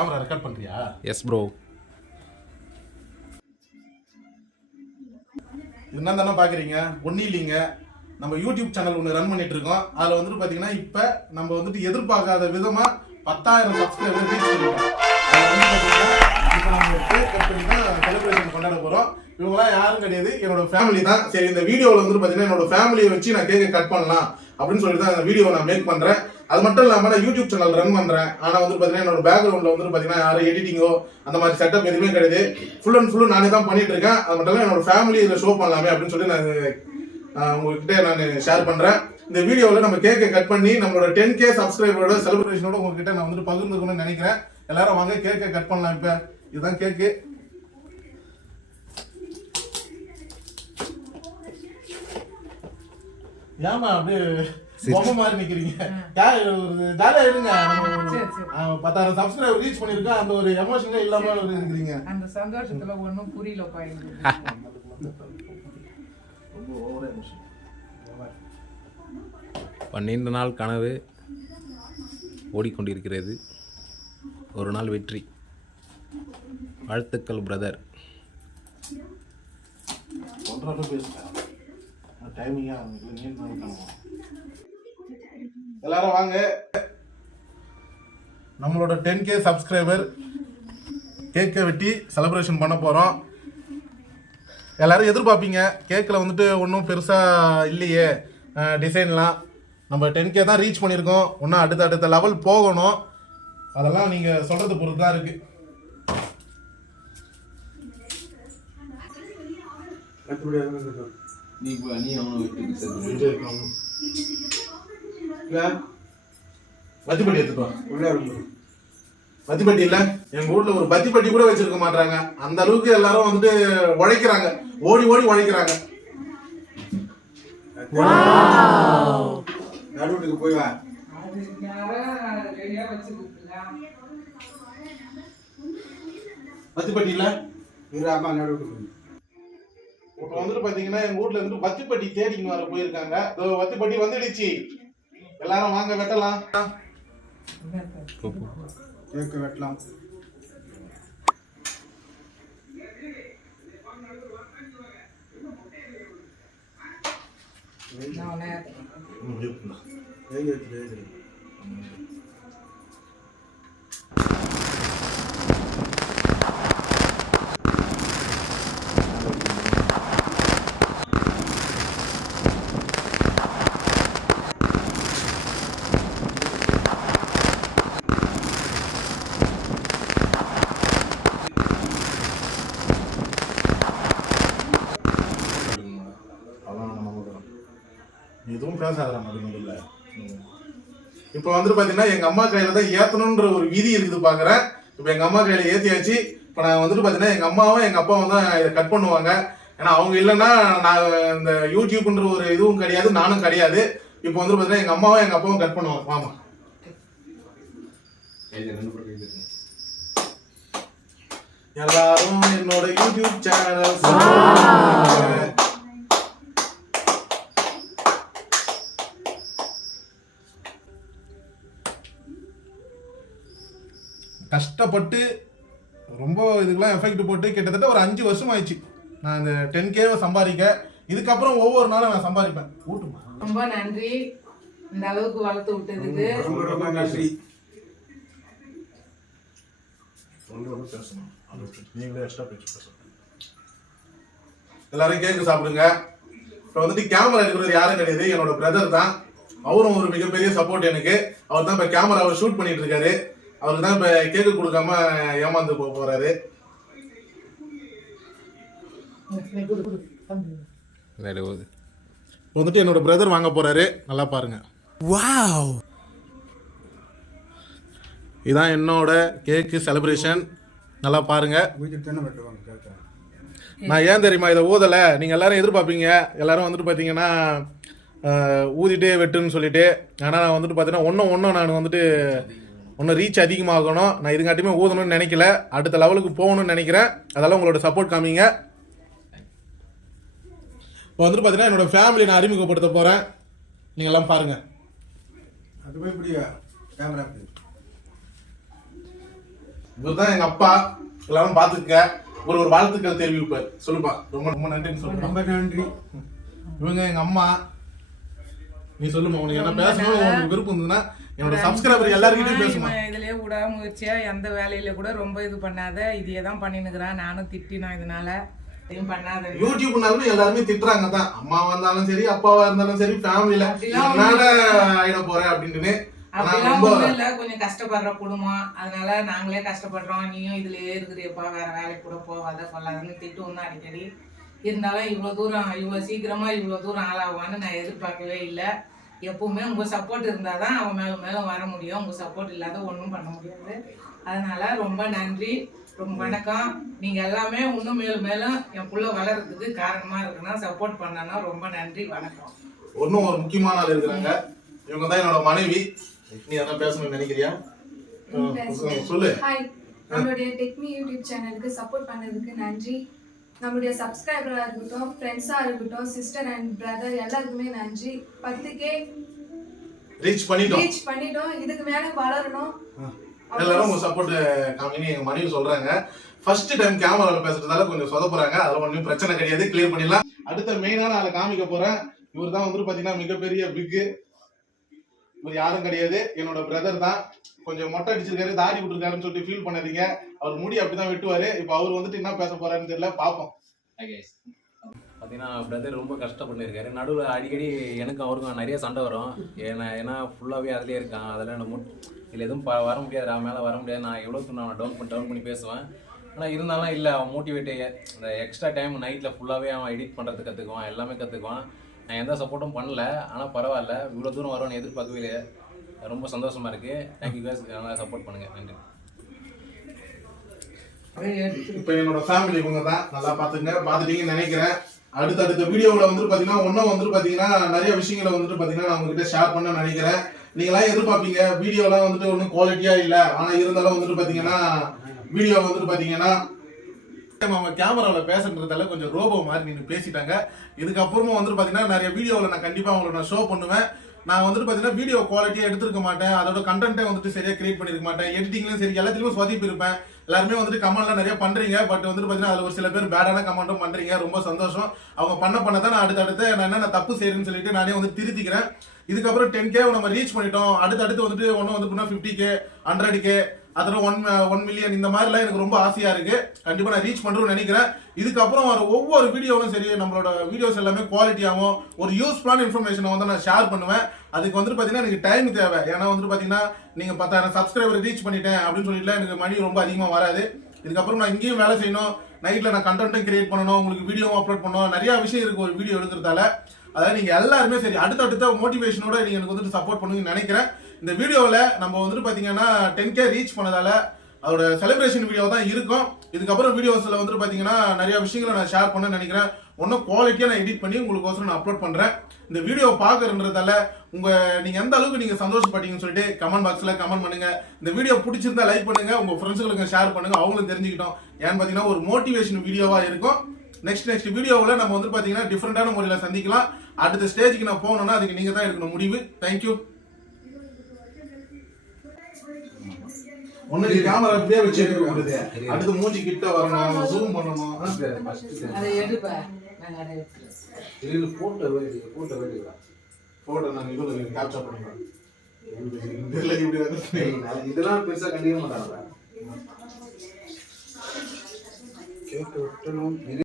Camera record பண்றியா? Yes bro. என்ன தானே பாக்குறீங்க? ஒன்னும் இல்லைங்க, நம்ம யூடியூப் சேனல் ஒன்று ரன் பண்ணிட்டு இருக்கோம். அதில் வந்துட்டு பார்த்தீங்கன்னா இப்போ நம்ம வந்துட்டு எதிர்பார்க்காத விதமா 10,000 சப்ஸ்கிரைபர் ரீச் பண்ணிருக்கோம். இப்போ நம்ம கேக் கட் பண்ணி தான் செலிப்ரேஷன் கொண்டாட போகிறோம். இவங்களாம் யாரும் கிடையாது, என்னோட ஃபேமிலி தான். சரி, இந்த வீடியோவில் வந்துட்டு பார்த்தீங்கன்னா என்னோட ஃபேமிலியை வச்சு நான் கேக்கை கட் பண்ணலாம் அப்படின்னு சொல்லிட்டு தான் இந்த வீடியோவை நான் மேக் பண்ணுறேன். அது மட்டும் இல்லாமல் நான் யூடியூப் சேனல் ரன் பண்ணுறேன். ஆனால் வந்து பார்த்தீங்கன்னா என்னோட பேக்ரவுண்டில் வந்துட்டு பார்த்தீங்கன்னா யாரும் எடிட்டிங்கோ அந்த மாதிரி செட்டப் எதுவுமே கிடையாது. ஃபுல் அண்ட் ஃபுல்லு நானே தான் பண்ணிட்டு இருக்கேன். அது மட்டும் இல்லை என்னோட ஃபேமிலி இதில் ஷோ பண்ணலாமே அப்படின்னு சொல்லி நான் உங்ககிட்ட நான் ஷேர் பண்ணுறேன். இந்த வீடியோவில் நம்ம கேக்கை கட் பண்ணி நம்மளோட 10K சப்ஸ்கிரைபரோட செலிப்ரேஷனோட உங்ககிட்ட நான் வந்துட்டு பகிர்ந்துக்கணும்னு நினைக்கிறேன். எல்லாரும் வாங்க கேக்கை கட் பண்ணலாம். இப்போ இதுதான் கேக்கு. ஏமா அப்படியே பொம்மை மாதிரி நிக்கிறீங்க? ஜாலியா இருங்க. 10,000 சப்ஸ்கிரைபர் ரீச் பண்ணிருக்கோம். அந்த ஒரு எமோஷனே இல்லாம இருக்கிறீங்க. அந்த சந்தோஷத்துல ஒண்ணும் புரியல. 12 நாள் கனவு ஓடிக்கொண்டிருக்கிறது. ஒரு நாள் வெற்றி. வாழ்த்துக்கள் பிரதர். எல்லாரும் வாங்க, நம்மளோட 10K சப்ஸ்கிரைபர் கேக்கை வெட்டி செலிப்ரேஷன் பண்ண போறோம். எல்லாரும் எதிர்பார்ப்பீங்க, கேக்கில் வந்துட்டு ஒன்றும் பெருசா இல்லையே டிசைன்லாம். நம்ம 10K தான் ரீச் பண்ணியிருக்கோம், இன்னும் அடுத்த லெவல் போகணும். அதெல்லாம் நீங்க சொல்றது பொறுத்து தான் இருக்கு. பத்திப்பட்டி எடுத்துட்டு பத்திப்பட்டி இல்ல, எங்க வீட்டுல ஒரு பத்திப்பட்டி கூட வச்சிருக்க மாட்டாங்க. அந்த அளவுக்கு எல்லாரும் வந்துட்டு உழைக்கிறாங்க, ஓடி ஓடி உழைக்கிறாங்க. நடுவுக்கு போய் வா. பத்திப்பட்டி இல்ல, இப்ப வந்துட்டு பாத்தீங்கன்னா எங்க வீட்டுல இருந்து பத்திப்பட்டி தேடிங்க வர போயிருக்காங்க. பத்திப்பட்டி வந்துடுச்சு. எல்லாரும் வாங்க வெட்டலாம், கேக்கு வெட்டலாம். எதுவும் பேசாத முதல்ல. இப்ப வந்துட்டு பாத்தீங்கன்னா எங்க அம்மா கையில தான் ஏத்தணும்ன்ற ஒரு விதி இருக்குது பாக்குறேன். இப்ப எங்க அம்மா கையில ஏத்தியாச்சு. இப்ப நான் வந்துட்டு பாத்தீங்கன்னா எங்க அம்மாவும் எங்க அப்பாவும் தான் இதை கட் பண்ணுவாங்க. ஏன்னா அவங்க இல்லைன்னா நான் இந்த யூடியூப்ன்ற ஒரு இதுவும் கிடையாது, நானும் கிடையாது. இப்ப வந்துட்டு பாத்தீங்கன்னா எங்க அம்மாவும் எங்க அப்பாவும் கட் பண்ணுவாங்க. ஆமா, எல்லாரும் என்னோட யூடியூப் சேனல் கஷ்டப்பட்டு ரொம்ப இதுக்கெல்லாம் எஃபெக்ட் போட்டு கிட்டத்தட்ட ஒரு 5 வருஷம் ஆயிடுச்சு நான் இந்த 10K சம்பாதிக்க. இதுக்கப்புறம் ஒவ்வொரு நாளும் நான் சம்பாதிப்பேன். ரொம்ப நன்றி, இந்த அளவுக்கு வளர்த்து விட்டதுக்கு ரொம்ப நன்றி. எல்லாரும் கேக்கு சாப்பிடுங்க. இப்போ வந்துட்டு கேமரா எடுக்கிறது யாரும் கிடையாது, என்னோட பிரதர் தான். அவரும் ஒரு மிகப்பெரிய சப்போர்ட் எனக்கு. அவர் தான் இப்போ கேமராவை ஷூட் பண்ணிட்டு இருக்காரு. அவருக்கு தான் இப்போ கேக்கு கொடுக்காம ஏமாந்து போறாரு. வந்துட்டு என்னோட பிரதர் வாங்க போறாரு, நல்லா பாருங்க. வாவ், இதான் என்னோட கேக்கு செலிப்ரேஷன், நல்லா பாருங்க. நான் ஏன் தெரியுமா இதை ஊதலை, நீங்கள் எல்லாரும் எதிர்பார்ப்பீங்க. எல்லாரும் வந்துட்டு பார்த்தீங்கன்னா ஊதிட்டே வெட்டுன்னு சொல்லிட்டு. ஆனால் நான் வந்துட்டு பார்த்தீங்கன்னா ஒன்றும் நான் வந்துட்டு இன்னும் ரீச் அதிகமாகணும். நான் இதுங்காட்டியுமே ஊதணும்னு நினைக்கல, அடுத்த லெவலுக்கு போகணும்னு நினைக்கிறேன். அதெல்லாம் உங்களோட சப்போர்ட் காமிங்க. இப்போ வந்துட்டு பார்த்தீங்கன்னா என்னோட ஃபேமிலி நான் அறிமுகப்படுத்த போகிறேன். நீங்கள் எல்லாம் பாருங்க. அது போய் இப்படி கேமரா இவர்தான் எங்க அப்பா, எல்லாரும் பாத்துக்க. ஒரு வாழ்த்துக்கள் தெரிவிப்பார். சொல்லுப்பா. ரொம்ப ரொம்ப நன்றின்னு சொல்லுங்க. ரொம்ப நன்றி. இவங்க எங்க அம்மா. நீ சொல்லுமா, உனக்கு என்ன பேசணும் உங்களுக்கு விருப்பம் இருந்ததுன்னா என்னோட சப்ஸ்கிரைபர் எல்லார்கிட்டயும் பேசுமா. இதுலயே விடாமுயற்சியா எந்த வேலையில கூட ரொம்ப இது பண்ணாத, இதையே தான் பண்ணினுக்குறேன். நானும் திட்டினா இதனால எதுவும் பண்ணாத. யூடியூப்னாலும் எல்லாருமே திட்டுறாங்க தான். அம்மாவா இருந்தாலும் சரி, அப்பாவா இருந்தாலும் சரி, ஃபேமிலில என்னால ஆயிட போறேன் அப்படின்னு. அப்படிலாம் ஒண்ணும் இல்ல, கொஞ்சம் கஷ்டப்படுற குடும்பம், அதனால நாங்களே கஷ்டப்படுறோம். நீயும் இதுலயே இருக்கிறியப்பா, வேற வேலைக்கு கூட போவாத கொள்ளாதன்னு திட்டுவோம் தான் அடிக்கடி. இருந்தாலும் இவ்வளவு தூரம் இவ்வளவு சீக்கிரமா இவ்வளவு தூரம் ஆளாவான்னு நான் எதிர்பார்க்கவே இல்லை. எப்பவுமே உங்க சப்போர்ட் இருந்தாதான் அவன் மேலும் மேலும் வர முடியும். உங்க சப்போர்ட் இல்லாத ஒன்றும் பண்ண முடியாது. அதனால ரொம்ப நன்றி, ரொம்ப வணக்கம். நீங்க எல்லாமே இன்னும் மேலும் மேலும் என் புள்ள வளர்றதுக்கு காரணமா இருக்கணும், சப்போர்ட் பண்ணணும். ரொம்ப நன்றி, வணக்கம். ஒன்னும் ஒரு முக்கியமான ஆள் இருக்கிறாங்க. இவங்க தான் என்னோட மனைவி. நீ என்ன பேசணும்னு நினைக்கிறியா? சொல்லு. ஹாய், நம்மளுடைய டெக்னி யூடியூப் சேனலுக்கு சப்போர்ட் பண்ணதுக்கு நன்றி. நம்மளுடைய சப்ஸ்கிரைபரா இருக்கட்டும், ஃப்ரெண்ட்ஸா இருக்கட்டும், சிஸ்டர் அண்ட் பிரதர் எல்லாருக்குமே நன்றி. 10K ரீச் பண்ணிட்டோம். இதுக்கு மேல வளரணும். எல்லாரும் உங்க சப்போர்ட் காமிங்க. எங்க மனைவி சொல்றாங்க, ஃபர்ஸ்ட் டைம் கேமரால பேசுறதால கொஞ்சம் சொதப்புறாங்க. அதெல்லாம் ஒன்றும் பிரச்சனை கிடையாது, கிளியர் பண்ணிடலாம். அடுத்த மெயினான ஆளை காமிக்க போறேன். இவர் தான் வந்து பாத்தீங்கன்னா மிகப்பெரிய பிக். இவர் யாரும் கிடையாது, என்னோட பிரதர் தான். கொஞ்சம் மொட்டை அடிச்சிருக்காரு, தாடி விட்டுருக்காருன்னு சொல்லிட்டு ஃபீல் பண்ணாதீங்க. அவர் முடி அப்படிதான் வெட்டுவாரு. இப்போ அவர் வந்துட்டு என்ன பேச போறாருன்னு தெரியல, பாப்போம். பார்த்தீங்கன்னா பிரதர் ரொம்ப கஷ்டப்பட்டுருக்காரு. நடுவில் அடிக்கடி எனக்கும் அவருக்கும் நிறைய சண்டை வரும். ஏன்னா ஃபுல்லாகவே அதிலே இருக்கான். அதெல்லாம் என்ன இல்லை எதுவும் வர முடியாது, அவன் மேலே வர முடியாது. நான் எவ்வளோ நான் டவுன் பண்ணி பேசுவேன். ஆனால் இருந்தாலும் இல்லை, அவன் மோட்டிவேட்டு இந்த எக்ஸ்ட்ரா டைம் நைட்டில் ஃபுல்லாகவே அவன் எடிட் பண்ணுறது கற்றுக்குவான், எல்லாமே கற்றுக்குவான். நான் எந்த சப்போர்ட்டும் பண்ணல, ஆனால் பரவாயில்ல, இவ்வளோ தூரம் வருவான்னு எதிர்பார்க்கவே இல்லை. ரொம்ப சந்தோஷமாக இருக்குது. தேங்க்யூ guys, நல்லா சப்போர்ட் பண்ணுங்கள். நன்றி. இப்போ என்னோட ஃபேமிலி இவங்க தான். நல்லா பார்த்துட்டீங்கன்னு நினைக்கிறேன். அடுத்த வீடியோவில் வந்துட்டு பார்த்தீங்கன்னா ஒன்றும் வந்துட்டு பார்த்தீங்கன்னா நிறைய விஷயங்களை வந்துட்டு பார்த்தீங்கன்னா நான் உங்ககிட்ட ஷேர் பண்ண நினைக்கிறேன். நீங்களாம் எதிர்பார்ப்பீங்க வீடியோலாம் வந்துட்டு ஒன்றும் குவாலிட்டியாக இல்லை, ஆனால் இருந்தாலும் வந்துட்டு பார்த்தீங்கன்னா வீடியோ வந்துட்டு பார்த்தீங்கன்னா அவங்க கேமராவில் பேசுறதால கொஞ்சம் ரோபோ மாதிரி நின்று பேசிட்டாங்க. இதுக்கப்புறமா வந்துட்டு பார்த்தீங்கன்னா நிறைய வீடியோவில் நான் கண்டிப்பாக அவங்களோட நான் ஷோ பண்ணுவேன். நான் வந்துட்டு பார்த்தீங்கன்னா வீடியோ குவாலிட்டியாக எடுத்துருக்க மாட்டேன், அதோட கண்டென்ட்டை வந்துட்டு சரியாக கிரியேட் பண்ணிருக்க மாட்டேன், எடிட்டிங்லையும் சரி எல்லாத்துலையும் சொதப்பி இருப்பேன். எல்லாருமே வந்துட்டு கமெண்ட்லாம் நிறைய பண்றீங்க. பட் வந்துட்டு பார்த்தீங்கன்னா அதில் ஒரு சில பேர் பேடான கமெண்ட்டும் பண்றீங்க. ரொம்ப சந்தோஷம். அவங்க பண்ண தான் நான் அடுத்தடுத்து நான் என்ன தப்பு செய்யறேன்னு சொல்லிட்டு நானே வந்து திருத்திக்கிறேன். இதுக்கப்புறம் 10K நம்ம ரீச் பண்ணிட்டோம். அடுத்து வந்துட்டு ஒன்றும் வந்து 50K 100K அதெல்லாம் 1 மில்லியன் இந்த மாதிரிலாம் எனக்கு ரொம்ப ஆசையா இருக்கு. கண்டிப்பா நான் ரீச் பண்றேன்னு நினைக்கிறேன். இதுக்கப்புறம் வர ஒவ்வொரு வீடியோவும் சரி, நம்மளோட வீடியோஸ் எல்லாமே குவாலிட்டியாகவும் ஒரு யூஸ்ஃபுல்லான இன்ஃபர்மேஷனை வந்து நான் ஷேர் பண்ணுவேன். அதுக்கு வந்துட்டு பார்த்தீங்கன்னா எனக்கு டைம் தேவை. ஏன்னா வந்துட்டு பார்த்தீங்கன்னா நீங்க 10,000 சப்ஸ்கிரைபர் ரீச் பண்ணிட்டேன் அப்படின்னு சொல்லிட்டு எனக்கு மணி ரொம்ப அதிகமாக வராது. இதுக்கப்புறம் நான் இங்கேயும் வேலை செய்யணும், நைட்ல நான் கண்டென்ட்டும் கிரியேட் பண்ணணும், உங்களுக்கு வீடியோவும் அப்லோட் பண்ணணும், நிறைய விஷயம் இருக்கு ஒரு வீடியோ எடுக்கிறதால. அதாவது நீங்க எல்லாருமே சரி அடுத்த மோட்டிவேஷனோட நீங்க எனக்கு வந்துட்டு சப்போர்ட் பண்ணுவீங்கன்னு நினைக்கிறேன். இந்த வீடியோவில் நம்ம வந்துட்டு பார்த்தீங்கன்னா 10K ரீச் பண்ணதால அதோட செலிப்ரேஷன் வீடியோ தான் இருக்கும். இதுக்கப்புறம் வீடியோஸில் வந்துட்டு பார்த்தீங்கன்னா நிறைய விஷயங்களை நான் ஷேர் பண்ண நினைக்கிறேன். ஒன்றும் குவாலிட்டியாக நான் எடிட் பண்ணி உங்களுக்கோசரம் நான் அப்லோட் பண்ணுறேன். இந்த வீடியோ பார்க்கறதுனால நீங்கள் எந்த அளவுக்கு நீங்கள் சந்தோஷப்பட்டீங்கன்னு சொல்லிட்டு கமெண்ட் பாக்ஸில் கமெண்ட் பண்ணுங்க. இந்த வீடியோ பிடிச்சிருந்தா லைக் பண்ணுங்க, உங்கள் ஃப்ரெண்ட்ஸுங்களுக்கு ஷேர் பண்ணுங்க, அவங்களும் தெரிஞ்சுக்கிட்டோம். ஏன்னு பார்த்தீங்கன்னா ஒரு மோட்டிவேஷன் வீடியோவாக இருக்கும். நெக்ஸ்ட் வீடியோவில் நம்ம வந்து பார்த்தீங்கன்னா டிஃப்ரெண்டான முறையில் சந்திக்கலாம். அடுத்த ஸ்டேஜுக்கு நான் போகணும்னா அதுக்கு நீங்கள் தான் எடுக்கணும் முடிவு. தேங்க்யூ. ஒன்னு கேமரா அப்படியே வச்சு எடுக்கக்கூடாது, அடுத்து மூஞ்சி கிட்ட வரணும், ஜூம் பண்ணணும். அதை எடுப்பா, நான் அதை எடுத்துறேன். இது போட்டோ நான் இதுல கேப்சர் பண்ணுறேன். இதெல்லாம் பெருசா கண்டிக்க மாட்டாங்க.